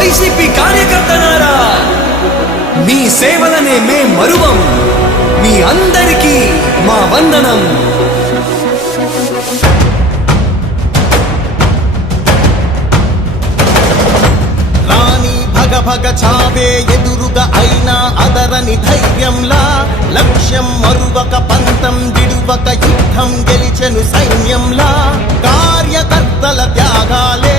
YCP కార్యకర్తలారా, మీ సేవలనే మే మరువం. మీ అందరికీ మా వందనం. భగ చావే ఎదురుగా అయినా అదరని ధైర్యంలా, లక్ష్యం మరువక పంతం విడువక యుద్ధం గెలిచెను సైన్యంలా. కార్యకర్తల త్యాగాలే